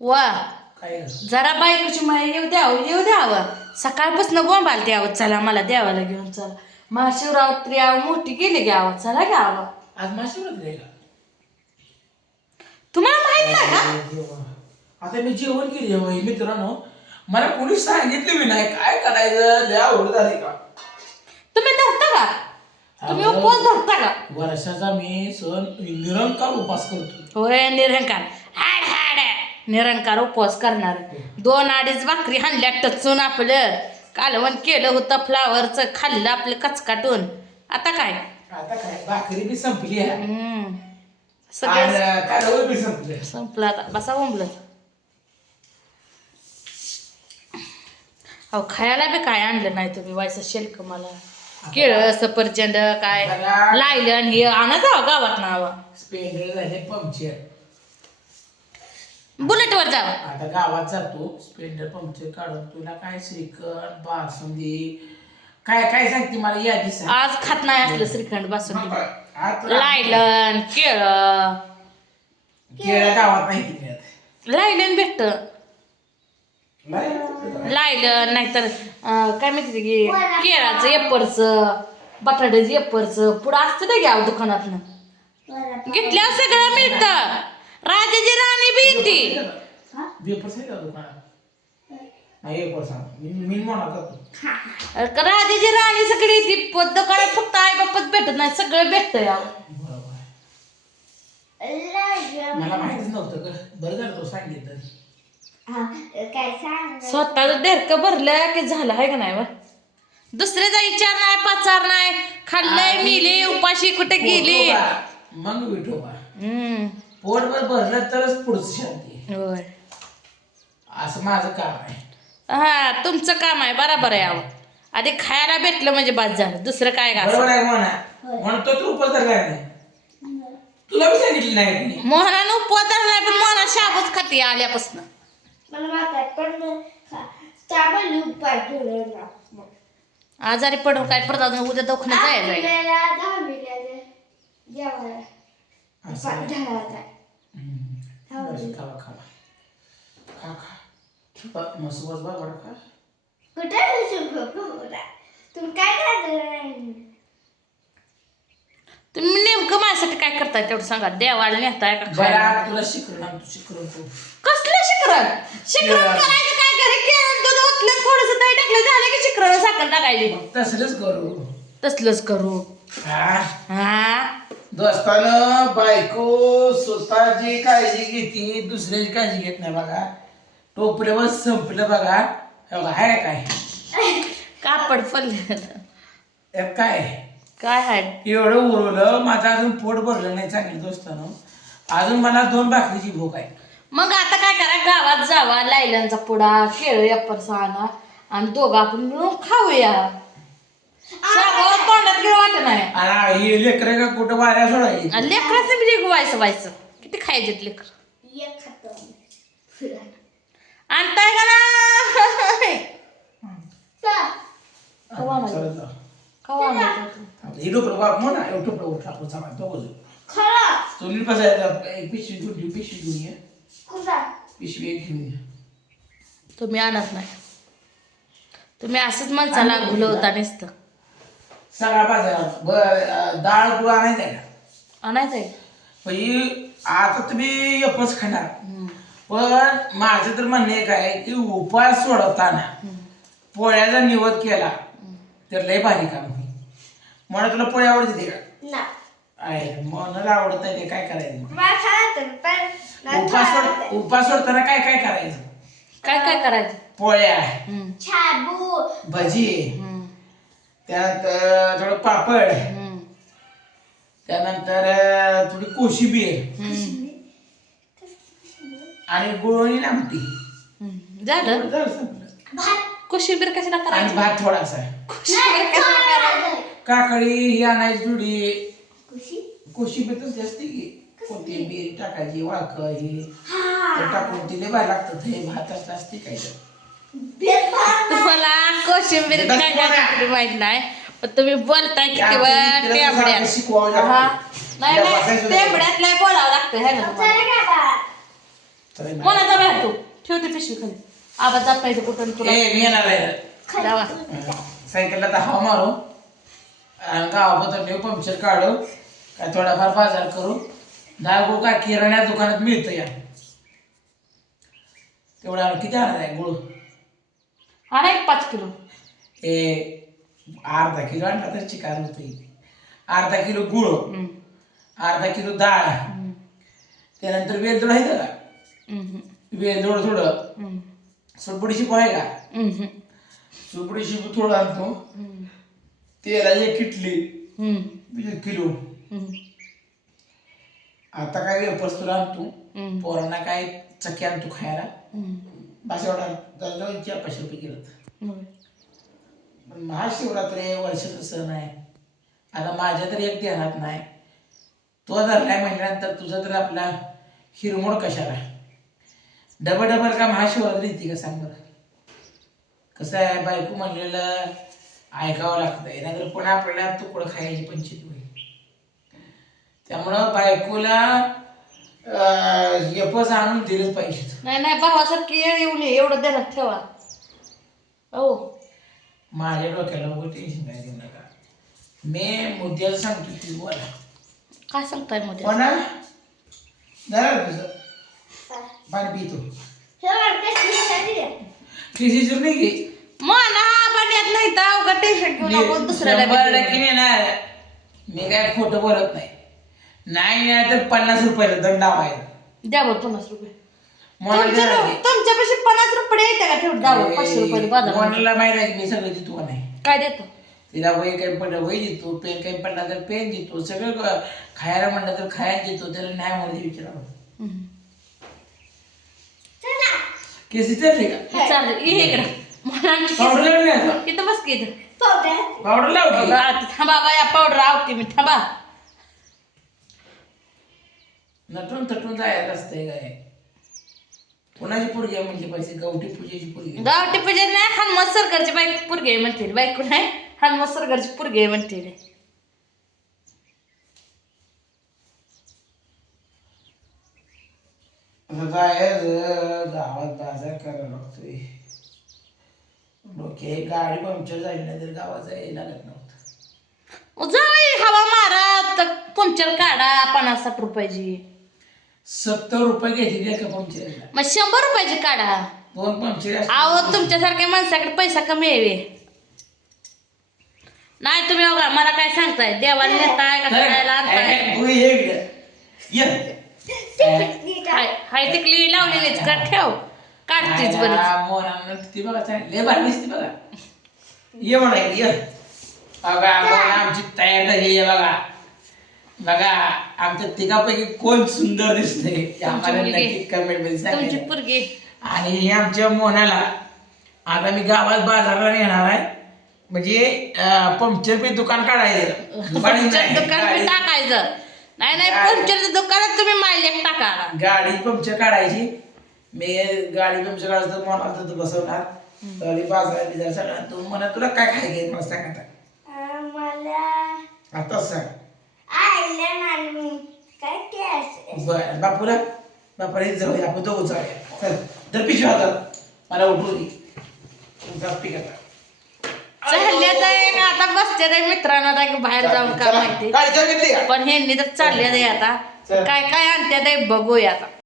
वा काय जरा बायकोची माय येऊ द्यावं सकाळपासून बोंबाल द्यावं चला मला देवाला घेऊन चला महाशिवरात्री मोठी गेली घ्यावं चला घ्यावं आज महाशिवरात्री आहे का? तुम्हाला माहित नाही का देवा. आता मी जेवण केले मित्रांनो मला कोणी सांगितलं मी नाही काय करायचं लय आवड झाली का तुम्ही धरता का तुम्ही उपवास धरता का वर्षाचा मी सण निरंकार उपास करतो होय निरंकार हाड हाड निरंकार उपवास करणार 2-2.5 भाकरी हाणल्या टचून आपलं कालवण केलं होतं फ्लावरचं खाल्लं आपलं कचकाटून आता काय आता काय भाकरी बी संपली आहे सगळं आणि कालवण बी संपले संपलं आता बसा बोंबलं अहो खायला बी काय आणलं नाही तुम्ही व्हायचं शेल्क मला केळं सफरचंद काय लायलं हे आणत आहो गावात नावा स्पेंडर झाले पंक्चर बुलेटवर जावं आता गावात जातो स्पेंडर पंक्चर काढून तुला काय श्रीखंड बासुंदी काय काय सांगते मला यादी सांग आज खात नाही असलं श्रीखंड बासुंदी आज लायलन केळं केळं गावात नाही ती मिळत लायलन भेटत लायलं नाहीतर काय माहिती की केळाचं एपरचं बटाट्याचं एपरचं पुढं असतं ना घ्यावं दुकानातनं घेतल्यावर सगळं मिळतं राजाची राणी बी येते वेपर्स आहे का दुकानात नाही वेपर्स मी म्हणा करतो राजाची राणी सगळी येते दुकानात फक्त आई बापच भेटत नाही सगळं भेटतं यावं मला माहितीच नव्हतं का बरं झालं तो सांगितलं स्वतःच डेरकं भरलं की झालं आहे का नाही व दुसऱ्याचा विचार नाही पाचार नाही खाल्लंय मिली उपाशी कुठे गेली मग विठोबा पोटभर भरलं तरच पुढचं शांती होय असं माझं काम आहे हा तुमचं काम आहे बरोबर आहे यावं आधी खायला भेटलं म्हणजे बाद झालं दुसरं काय का बरोबर आहे म्हणा म्हणतो तू उपवास धरला नाही तुला बी सांगितलं नाही मी. मोहनानं उपवास धरलाय पण मोहना शाबूच खाते आल्यापासून आजारी पडून काय पडतात उद्या दवाखान्यात जायला असं आहे. बरं, खावा खावा खा खा मसूबस बा बरं खा तुम्ही नेमकं माझ्यासाठी काय करताय तेवढं सांगा देवाला नेताय का बरं खायला आता तुला शिकवण आणतो शिकवण तू कसलं शिकरण शिकरण करायचं काय घरी केळं दूध ओतलं थोडंसं दही टाकलं झालं की शिकरण साखर टाकायची तसलंच करू तसलंच करू हा हा दोस्तानं बायको स्वतःची काळजी घेते दुसऱ्याची काळजी घेत नाही बघा टोपल्यावर संपलं बघा हे बघा आहे काय कापड पडलं यात काय काय आहे एवढं उरवलं माझं अजून पोट भरलं नाही चांगलं दोस्तानं अजून मला 2 भाकरीची भूक आहे मग आता काय करा गावात जावा लायलांचा पुडा केळ एप्परचा आणा आणि दोघं आपण मिळून खाऊया सगळं तोंडात गेलं वाटत नाही आणि हे लेकरं का कुठं वाऱ्या सोडायची आणि लेकराचं म्हणजे व्हायचं किती खायचे लेकर आणताय का ना कवा आणायचं? कवा आणायचं? हे डोकं बाप म्हणा एवढं टोपलं उठ आपण चांगला तो बघू तुम्ही बसायचं एक पिशवी घेऊन ये पिशवी एक घेऊन ये तुम्ही आणत नाही तुम्ही असंच माणसाला घुलवता नुसतं सगळा बाजार डाळ तुला आणायचं आहे का आणायचंय म्हणजे आता तुम्ही एपच खाणार पण माझं तर म्हणणं एक आहे की उपास सोडवताना पोळ्याचा निवद केला तर लय भारी काम होईल म्हणून तुला पोळ्या आवडते का आहे मनाला आवडत आहे ते काय करायचं उपास सोडताना काय काय करायचं काय काय करायचं पोळ्या छाबू भजी त्यानंतर थोडं पापड त्यानंतर थोडी कोशिंबीर आणि गुळवणी आमटी झालं झालं संपलं. कोशिंबीर कशाला आणि करायची भात थोडासा कोशिंबीर कशाला करायची काकडी ही आणायची थोडी कोशिंबीर तर जास्ती की कोथिंबीर टाकायची वाळक ही तर टाकून तिले बाहेर लागतं हे भात असं असते काय तुम्हाला कोशिंबीर काय काय माहित नाही पण तुम्ही बोलताय किती वेळ टेबड्यात नाही टेबड्यात नाही बोलावं लागतं है ना तुम्हाला कोणाचा बाहेर तू ठेवते पिशवी खाली आवाज जात नाही कुठं तुला ए मी येणार आहे जावा सायकलला तर हवा मारू आणि गावाबद्दल नेऊ पंक्चर काढू काय थोडाफार बाजार करू दहा गुळ काय किराणा दुकानात मिळतं या तेवढा किती आणणार आहे गुळ आणा एक 5 किलो ए अर्धा किलो आणला तर चिकार होते अर्धा किलो गुळ अर्धा किलो डाळ त्यानंतर वेलदोड आहे का वेलदोड थोडं सुरबुडीशी आहे का सुरबुडीशी थोडं आणतो तेलाची एक किटली 1 किलो आता काय वेपर्स तुला आणतो पोरांना काय चक्की आणतो खायला बस एवढा 4-5 रुपये गेलं पण महाशिवरात्री वर्षाचा सण आहे आता माझ्या तर एक ध्यानात नाही तो धरलाय म्हटल्यानंतर तुझा तर आपला हिरमोड कशाला डबल का महाशिवरात्री येते का सांग बरं कसं आहे बायको म्हणलेलं ऐकावं लागतंय नाहीतर पुन्हा आपल्याला तुकडं खायची पंचायत होईल त्यामुळं बायकोला एपच आणून दिलंच पाहिजे नाही भावासारखी येऊ नये एवढं ध्यानात ठेवा हो माझ्या डोक्याला उभं टेन्शन काय देऊ नका मी मुद्द्याला सांगतो ती बोला काय सांगताय मध्ये कोणा झालं तुझं पाणी पितो किसी नाही की मला पाण्यात नाही तर अवघड टेन्शन घेऊ नको दुसऱ्याला 100% नेणार मी काय खोटं बोलत नाही तर 50 रुपयाचा दंड लावायचा द्या बरं 50 रुपये मोनाला तुमच्यापाशी 50 रुपये येते का ठेवून द्या बरं 500 रुपये बाजार माहिती आहे मी सगळं देतो नाही काय देतो तिला वही काही पडलं वही देतो पेन काही पडला तर पेन देतो सगळं खायला म्हणलं तर खायला देतो त्याला नाही म्हणते विचारावं केसी चालली का चालेल ये इकडं मला पावडर लावली आता इथं बस की इथं पावडर लावली थांबा बाया पावडर आवते मी थांबा नटून तटून जायचं असतंय काय कोणाची पोरगी आहे म्हणजे पैसे गावठी पूजेची पोरगी गावठी पूजा नाही हनुमत सरकारची बाईक पुरगे म्हणते बायको नाही हनुमत सरकारची पुरगे म्हणते जायचं गावात बाजार करायला लागतोय डोके गाडी पंक्चर झाली नाही तर गावात जायला लागत नव्हतं जाऊ हवा मारा तर पंक्चर काढा 50-60 रुपयाची 70 रुपये घेतली का पंक्चरला मग 100 रुपयाची काढा 2 पंक्चर अहो तुमच्यासारख्या माणसाकडे पैसा कमी यावे नाही तुम्ही बघा मला काय सांगताय देवाला नेताय का करायला आणताय हाय तिकली लावलेलीच का ठेव काढतीच बरं ती बघा लय भारी दिसते बघा ये म्हणा ये बघा आमची तयार झाली आहे बघा बघा आमच्या तिघापैकी कोण सुंदर दिसते आम्हाला नक्की कमेंट मध्ये तुमची सांगा पुरगी आणि हे आमच्या मोनाला आता मी गावात बाजारला येणार आहे म्हणजे पंक्चर पे दुकान काढायचं दुकान टाकायचं नाही पंक्चरच्या दुकानात तुम्ही मायलेक टाका गाडी पंक्चर काढायची मी गाडी पंक्चर काढायचं तर मोनाला तर बसवणार गाडी बाजार सगळं तू म्हणा तुला काय खायचं मला सांग आता सांग बरं बापूला जाऊया आपण दोघं जाऊया चल जर पिशवी हातात मला उठू दे तुमचा पीक आता चालल्या आता बसते मित्रांना बाहेर जाऊन काय माहिती गाडी घेतली का पण ह्यांनी तर चालल्या आता काय काय आणत्यात बघूया आता